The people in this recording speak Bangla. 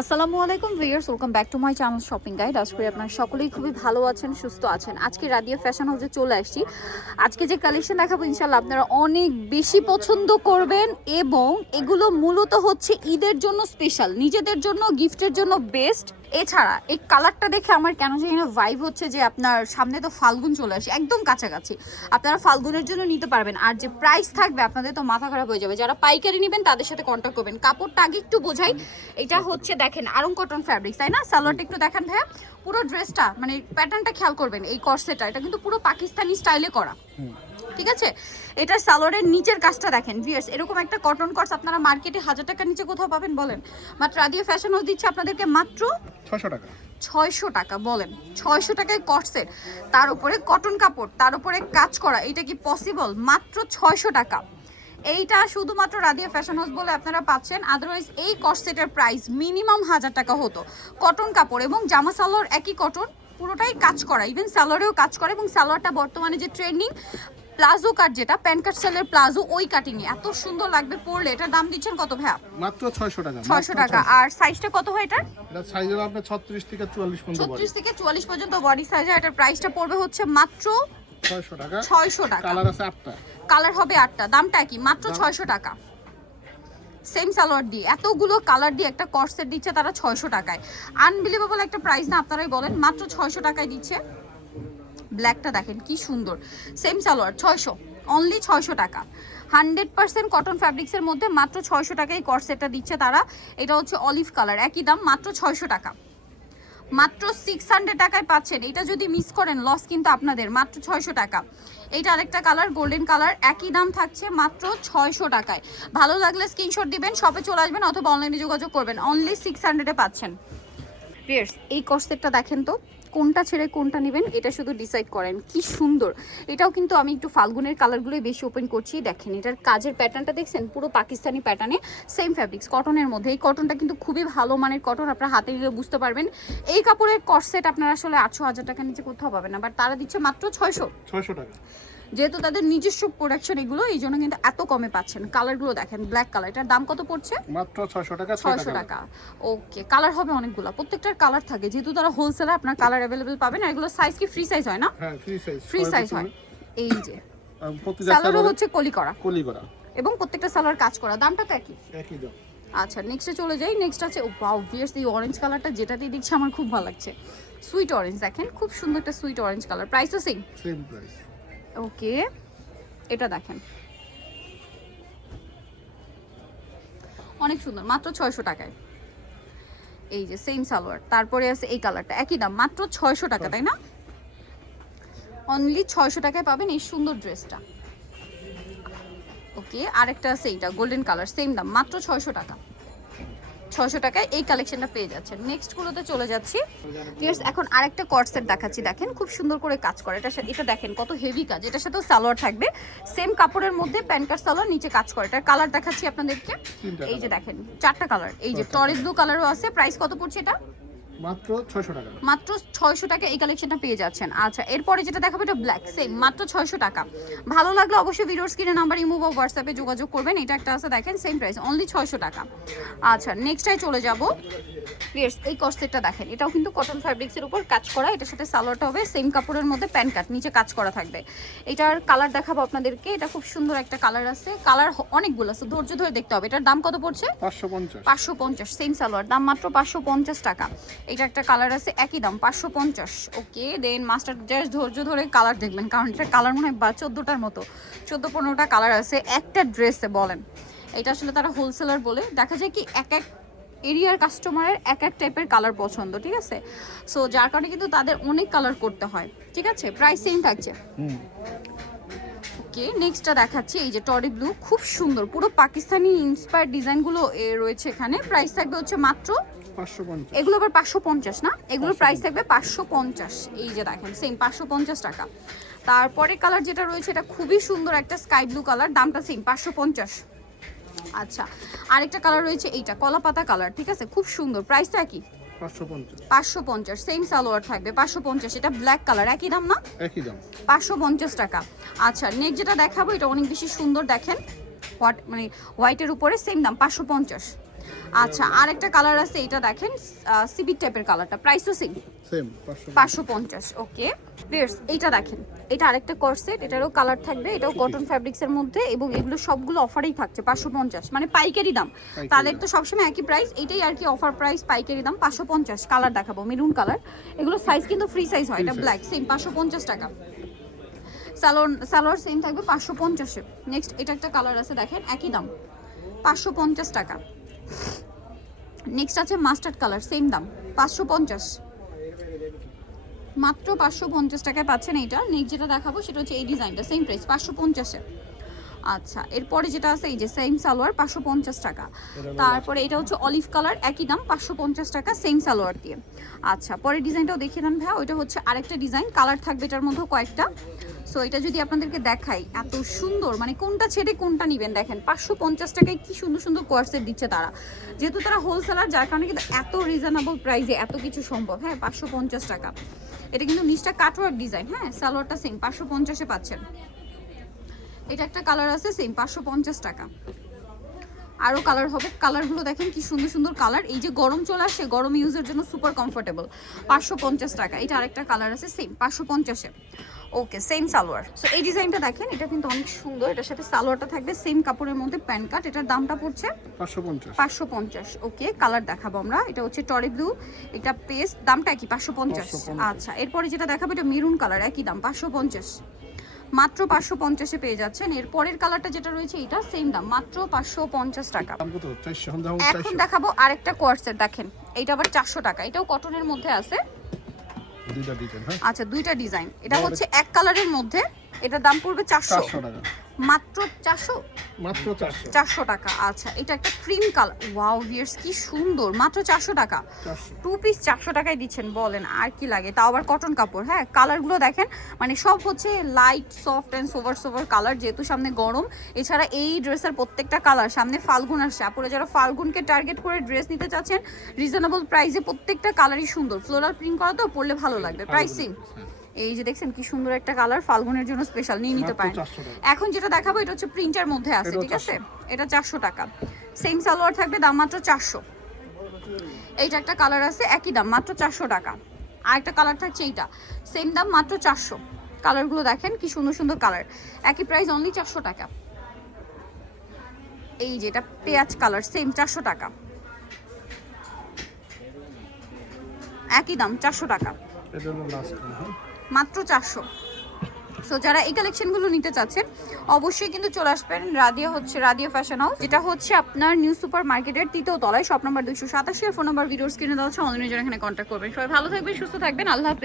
আসসালামু আলাইকুম viewers, welcome back to my channel shopping guide. আশা করি আপনারা সকলেই খুবই ভালো আছেন, সুস্থ আছেন। আজকে রাদিয়া ফ্যাশন হাউসে চলে আসছি। আজকে যে কালেকশন দেখাবো ইনশাআল্লাহ আপনারা অনেক বেশি পছন্দ করবেন, এবং এগুলো মূলত হচ্ছে ঈদের জন্য স্পেশাল, নিজেদের জন্য গিফটের জন্য বেস্ট। এছাড়া এই কালারটা দেখে আমার কেন জানি না ভাইব হচ্ছে যে আপনার সামনে তো ফাল্গুন চলে আসে, একদম কাছাকাছি, আপনারা ফাল্গুনের জন্য নিতে পারবেন। আর যে প্রাইস থাকবে আপনাদের তো মাথা খারাপ হয়ে যাবে। যারা পাইকারি নেবেন তাদের সাথে কন্ট্যাক্ট করবেন। কাপড়টা আগে একটু বোঝাই, এটা হচ্ছে দেখেন আরং কটন ফ্যাব্রিক্স, তাই না? সালোয়ারটা একটু দেখেন ভাইয়া, পুরো ড্রেসটা মানে প্যাটার্নটা খেয়াল করবেন। এই কর্সেটটা এটা কিন্তু পুরো পাকিস্তানি স্টাইলে করা, ঠিক আছে? এটা সালোয়ারের নিচের কাজটা দেখেন ভিউয়ার্স, এরকম একটা কটন কর্স আপনারা মার্কেটে 1000 টাকার নিচে কোথাও পাবেন বলেন? মাত্র রাদিয়া ফ্যাশন হাউস দিচ্ছে আপনাদেরকে মাত্র 600 টাকা। 600 টাকা, বলেন 600 টাকায় কটসেট, তার উপরে কটন কাপড়, তার উপরে কাজ করা, এটা কি পসিবল? মাত্র 600 টাকা। এইটা শুধুমাত্র রাদিয়া ফ্যাশন হাউস বলে আপনারা পাচ্ছেন, আদারওয়াইজ এই কটসেটের প্রাইস মিনিমাম 1000 টাকা হতো। কটন কাপড় এবং জামা সালোয়ার একই কটন, পুরোটাই কাজ করা, ইভেন সালোয়ারেও কাজ করে। এবং সালোয়ারটা বর্তমানে যে ট্রেন্ডিং প্লাজো কাট, যেটা প্যান্ট কাট স্টাইলের প্লাজো, ওই কাটিং এত সুন্দর লাগবে পরলে। এটার দাম দিচ্ছেন কত ভাইয়া? মাত্র 600 টাকা। 600 টাকা। আর সাইজটা কত হয় এটার? এটা সাইজ হবে আপনার 36 থেকে 44 পর্যন্ত বডি। 36 থেকে 44 পর্যন্ত বডি সাইজ। এটার প্রাইসটা পড়বে হচ্ছে মাত্র 600 টাকা। 600 টাকা। কালার আছে 8টা। কালার হবে 8টা। দামটা কি? মাত্র 600 টাকা। সেম সালোয়ার দিয়ে এতগুলো কালার দিয়ে একটা কর্সেট দিচ্ছে তারা 600 টাকায়। আনবিলিভেবল একটা প্রাইস না? আপনারাই বলেন। মাত্র 600 টাকায় দিচ্ছে। ব্ল্যাকটা দেখেন কি সুন্দর, সেম সালোয়ার 600, অনলি 600 টাকা। 100% কটন ফ্যাব্রিক্সের মধ্যে মাত্র 600 টাকায় কর্সেটটা দিচ্ছে তারা। এটা হচ্ছে অলিভ কালার, একই দাম মাত্র 600 টাকা। মাত্র 600 টাকায় পাচ্ছেন। এটা যদি মিস করেন লস কিন্তু আপনাদের। মাত্র 600 টাকা। এইটা আরেকটা কালার, গোল্ডেন কালার, একই দাম থাকছে মাত্র 600 টাকায়। ভালো লাগলে স্ক্রিনশট দিবেন, শপে চলে আসবেন অথবা অনলাইনে যোগাযোগ করবেন। অনলি 600-এ পাচ্ছেন। ভিউয়ার্স, এই কর্সেটটা দেখেন তো, কোনটা ছেড়ে কোনটা নেবেন এটা শুধু ডিসাইড করেন। কি সুন্দর। এটাও কিন্তু আমি একটু ফাল্গুনের কালারগুলোই বেশি ওপেন করছি। দেখেন এটার কাজের প্যাটার্নটা দেখছেন, পুরো পাকিস্তানি প্যাটার্নে, সেম ফ্যাব্রিক্স কটনের মধ্যে। এই কটনটা কিন্তু খুবই ভালো মানের কটন, আপনারা হাতে নিলে বুঝতে পারবেন। এই কাপড়ের কর্সেট আপনারা আসলে 800-1000 টাকার নিচে কোথাও পাবেন না, বাট তারা দিচ্ছে মাত্র 600 টাকা। যেহেতু তাদের নিজস্ব প্রোডাকশন এগুলো, এই জন্য কিন্তু এত কমে পাচ্ছেন। কালারগুলো দেখেন, ব্ল্যাক কালার, এটার দাম কত পড়ছে? মাত্র 600 টাকা। 600 টাকা। ওকে, কালার হবে অনেকগুলো, প্রত্যেকটার কালার থাকে, যেহেতু তারা হোলসেলার আপনার কালার অ্যাভেলেবেল পাবেন। আর এগুলো সাইজ কি ফ্রি সাইজ হয় না? হ্যাঁ, ফ্রি সাইজ হয়। এই যে প্রতিটা সালোয়ার হচ্ছে কলি করা, এবং প্রত্যেকটা সালোয়ার কাজ করা। দামটা তো একই দাম। আচ্ছা, নেক্সটে চলে যাই। নেক্সট আছে, ও ওয়াও ভিউয়ার্স, এই অরেঞ্জ কালারটা যেটাতেই দিচ্ছে আমার খুব ভালো লাগছে। সুইট অরেঞ্জ দেখেন, খুব সুন্দর একটা সুইট অরেঞ্জ কালার। প্রাইসও সেম প্রাইস। ওকে, এটা দেখেন অনেক সুন্দর, মাত্র 600 টাকায়। এই যে সেম সালোয়ার, তারপরে আছে এই কালারটা, একই দাম মাত্র 600 টাকা, তাই না? অনলি 600 টাকায় পাবেন এই সুন্দর ড্রেসটা। ওকে, আরেকটা আছে এইটা গোল্ডেন কালার, সেম দাম মাত্র 600 টাকা। 600 টাকায় এই কালেকশনটা পেয়ে যাচ্ছেন। নেক্সট গুলোতে চলে যাচ্ছি। ভিউয়ার্স, এখন আরেকটা কর্সেট দেখাচ্ছি, দেখেন খুব সুন্দর করে কাজ করে। এটা দেখেন কত হেভি কাজ। এটার সাথেও সালোয়ার থাকবে, সেম কাপড়ের মধ্যে প্যান্ট কাট সালোয়ার, নিচে কাজ করে। এটার কালার দেখাচ্ছি আপনাদেরকে। এই যে দেখেন 4টা কালার, এই যে টরেস ব্লু কালারও আছে। প্রাইস কত পড়ছে এটা? মাত্র 600 টাকা। মাত্র 600 টাকা এই কালেকশনটা পেয়ে যাচ্ছেন। আচ্ছা, এরপরে যেটা দেখাবো এটা ব্ল্যাক, সেম মাত্র 600 টাকা। ভালো লাগলে অবশ্যই ভিডিওর স্ক্রিনে নাম্বার ইমো বা হোয়াটসঅ্যাপে যোগাযোগ করবেন। এটা একটা আছে দেখেন, সেম প্রাইস অনলি 600 টাকা। আচ্ছা, নেক্সটটাই চলে যাব। ভিউয়ার্স, এই কর্সেটটা দেখেন, এটাও কিন্তু কটন ফ্যাব্রিক্সের উপর কাজ করা। এটার সাথে সালোয়ারটা হবে সেম কাপড়ের মধ্যে, প্যান্ট কাট, নিচে কাজ করা থাকবে। এটার কালার দেখাবো আপনাদেরকে। এটা খুব সুন্দর একটা কালার আছে, কালার অনেকগুলো আছে, ধৈর্য ধরে দেখতে হবে। এটার দাম কত পড়ছে? 550। সেম সালোয়ার, দাম মাত্র 550 টাকা। এটা একটা কালার আছে, একই দাম 550। ওকে, দেন মাস্টার জাস্ট ধৈর্য ধরে কালার দেখবেন, কারণ এটা কালার মনে হয় 14টার মতো, 14-15টা কালার আছে একটা ড্রেসে। বলেন, এটা আসলে তারা হোলসেলার বলে। দেখা যায় কি এক এক এরিয়ার কাস্টমারের এক এক টাইপের কালার পছন্দ, ঠিক আছে? সো যার কারণে কিন্তু তাদের অনেক কালার করতে হয়, ঠিক আছে? প্রাইস সেম থাকছে। ওকে, নেক্সটটা দেখাচ্ছি। এই যে টরি ব্লু, খুব সুন্দর, পুরো পাকিস্তানি ইন্সপায়ার্ড ডিজাইনগুলো রয়েছে এখানে। প্রাইস থাকবে হচ্ছে মাত্র 550। এগুলো আবার 550 না, এগুলোর প্রাইস থাকবে 550। এই যে দেখেন সেম 550 টাকা। তারপরে কালার যেটা রয়েছে এটা খুবই সুন্দর একটা স্কাই ব্লু কালার, দামটা সেম 550। আচ্ছা, আরেকটা কালার রয়েছে এইটা কলা পাতা কালার, ঠিক আছে? খুব সুন্দর, প্রাইসটা কি? 550। সেম সালোয়ার থাকবে 550। এটা ব্ল্যাক কালার, একই দাম না? একই দাম, 550 টাকা। আচ্ছা, নেক্সট যেটা দেখাবো এটা অনেক বেশি সুন্দর, দেখেন মানে হোয়াইটের উপরে, সেম দাম 550। আচ্ছা আরেকটা কালার আছে, এটা দেখেন সিভিক টাইপের কালারটা, প্রাইসও সেম সেম 550। ওকে প্লেয়ার্স এইটা দেখেন, এটা আরেকটা কর্সেট, এটারও কালার থাকবে, এটাও কটন ফ্যাব্রিক্সের মধ্যে এবং এগুলো সবগুলো অফারেই থাকছে 550, মানে পাইকারি দাম। তাদের তো সবসময় একই প্রাইস, এটাই আর কি অফার প্রাইস, পাইকারি দাম 550। কালার দেখাবো মেরুন কালার, এগুলো সাইজ কিন্তু ফ্রি সাইজ হয়, এটা ব্ল্যাক, সেম 550 টাকা। সালোয়ার সেম থাকবে 550-এ। নেক্সট এটা একটা কালার আছে দেখেন, একই দাম 550 টাকা। নেক্সট আছে মাস্টার্ড কালার, সেম দাম 550, মাত্র 550 টাকায় পাচ্ছেন এইটা। নেক্সট যেটা দেখাবো সেটা হচ্ছে এই ডিজাইনটা, সেম প্রাইস 550-এ। আচ্ছা এরপরে যেটা আছে এই যে সেম সালোয়ার 550 টাকা। তারপরে এটা হচ্ছে অলিভ কালার, একই দাম 550 টাকা, সেম সালোয়ার দিয়ে। আচ্ছা পরের ডিজাইনটাও দেখিয়ে দেন ভাইয়া, ওইটা হচ্ছে আরেকটা ডিজাইন, কালার থাকবে এটার মধ্যে কয়েকটা। সো এটা যদি আপনাদেরকে দেখাই, এত সুন্দর, মানে কোনটা ছেড়ে কোনটা নেবেন দেখেন। 550 টাকায় কি সুন্দর সুন্দর কোয়ার্সেট দিচ্ছে তারা, যেহেতু তারা হোলসেলার, যার কারণে কিন্তু এত রিজনেবল প্রাইসে এত কিছু সম্ভব। হ্যাঁ 550 টাকা। এটা কিন্তু নিচটা কাটওয়ার্ক ডিজাইন, হ্যাঁ সালোয়ারটা সেম 550-এ পাচ্ছেন। এটা একটা কালার আছে সেম 550 টাকা। আরও কালার হবে, কালারগুলো দেখেন কি সুন্দর সুন্দর কালার, এই যে গরম চলে আসে, গরম ইউজের জন্য সুপার কমফোর্টেবল। 550 টাকা। এটা আরেকটা কালার আছে সেম 550-এ। Okay same salwar. সো এই ডিজাইনটা দেখেন, এটা কিন্তু অনেক সুন্দর, এটার সাথে সালোয়ারটা থাকবে সেম কাপড়ের মধ্যে, প্যান্ট কাট। এটার দামটা পড়ছে 550। ওকে কালার দেখাবো আমরা, এটা হচ্ছে টরি ব্লু, এটা পেস্ট, দামটা কি 550। আচ্ছা এরপরে যেটা দেখাবো এটা মেরুন কালার, একই দাম 550, মাত্র 550-এ পেয়ে যাচ্ছেন। এর পরের কালারটা যেটা রয়েছে এটা সেম দাম, মাত্র 550 টাকা। এখন দেখাবো আরেকটা কোয়ার্সেট দেখেন, এটা আবার 400 টাকা, এটাও কটনের মধ্যে আছে। আচ্ছা দুইটা ডিজাইন, এটা হচ্ছে এক কালারের মধ্যে, এটার দাম পড়বে 400 টাকা, মাত্র 400 টাকা। আচ্ছা এটা একটা ক্রিম কালার, ওয়াও ভিউয়ার্স কি সুন্দর, মাত্র 400 টাকা। 2 পিস 400 টাকায় দিচ্ছেন, বলেন আর কি লাগে, তাও আবার কটন কাপড়। হ্যাঁ কালারগুলো দেখেন, মানে সব হচ্ছে light soft and sober colour, যেহেতু সামনে গরম। এছাড়া এই ড্রেসের প্রত্যেকটা কালার, সামনে ফাল্গুন আসছে, আপনারা যারা ফাল্গুনকে টার্গেট করে ড্রেস নিতে চাচ্ছেন রিজনেবল প্রাইসে, প্রত্যেকটা কালারই সুন্দর, ফ্লোরাল প্রিন্ট করা তো, পরলে ভালো লাগবে। প্রাইসিং এই যে দেখছেন কি সুন্দর একটা কালার, ফাল্গুনের জন্য স্পেশাল নিয়ে নিতে পারেন। এখন যেটা দেখাবো এটা হচ্ছে প্রিন্টের মধ্যে আছে, ঠিক আছে, এটা 400 টাকা, সেম সালোয়ার থাকবে, দাম মাত্র 400। এইটা একটা কালার আছে, একই দাম মাত্র 400 টাকা। আর একটা কালার থাকছে এইটা, সেম দাম মাত্র 400। কালারগুলো দেখেন কি সুন্দর সুন্দর কালার, একই প্রাইস, অনলি 400 টাকা। এই যে এটা পেঁয়াজ কালার, সেম 400 টাকা, একই দাম 400 টাকা, মাত্র 400। সো যারা এই কালেকশনগুলো নিতে চাচ্ছেন অবশ্যই কিন্তু চলে আসবেন রাদিয়া ফ্যাশন হাউস, যেটা হচ্ছে আপনার নিউ সুপার মার্কেটের 3য় তলায়, শপ নাম্বার 287, ফোন নাম্বার ভিডিওর স্ক্রিনে দেওয়া আছে, অনলাইনে যারা এখানে কন্ট্যাক্ট করবেন। সবাই ভালো থাকবেন, সুস্থ থাকবেন, আল্লাহ হাফেজ।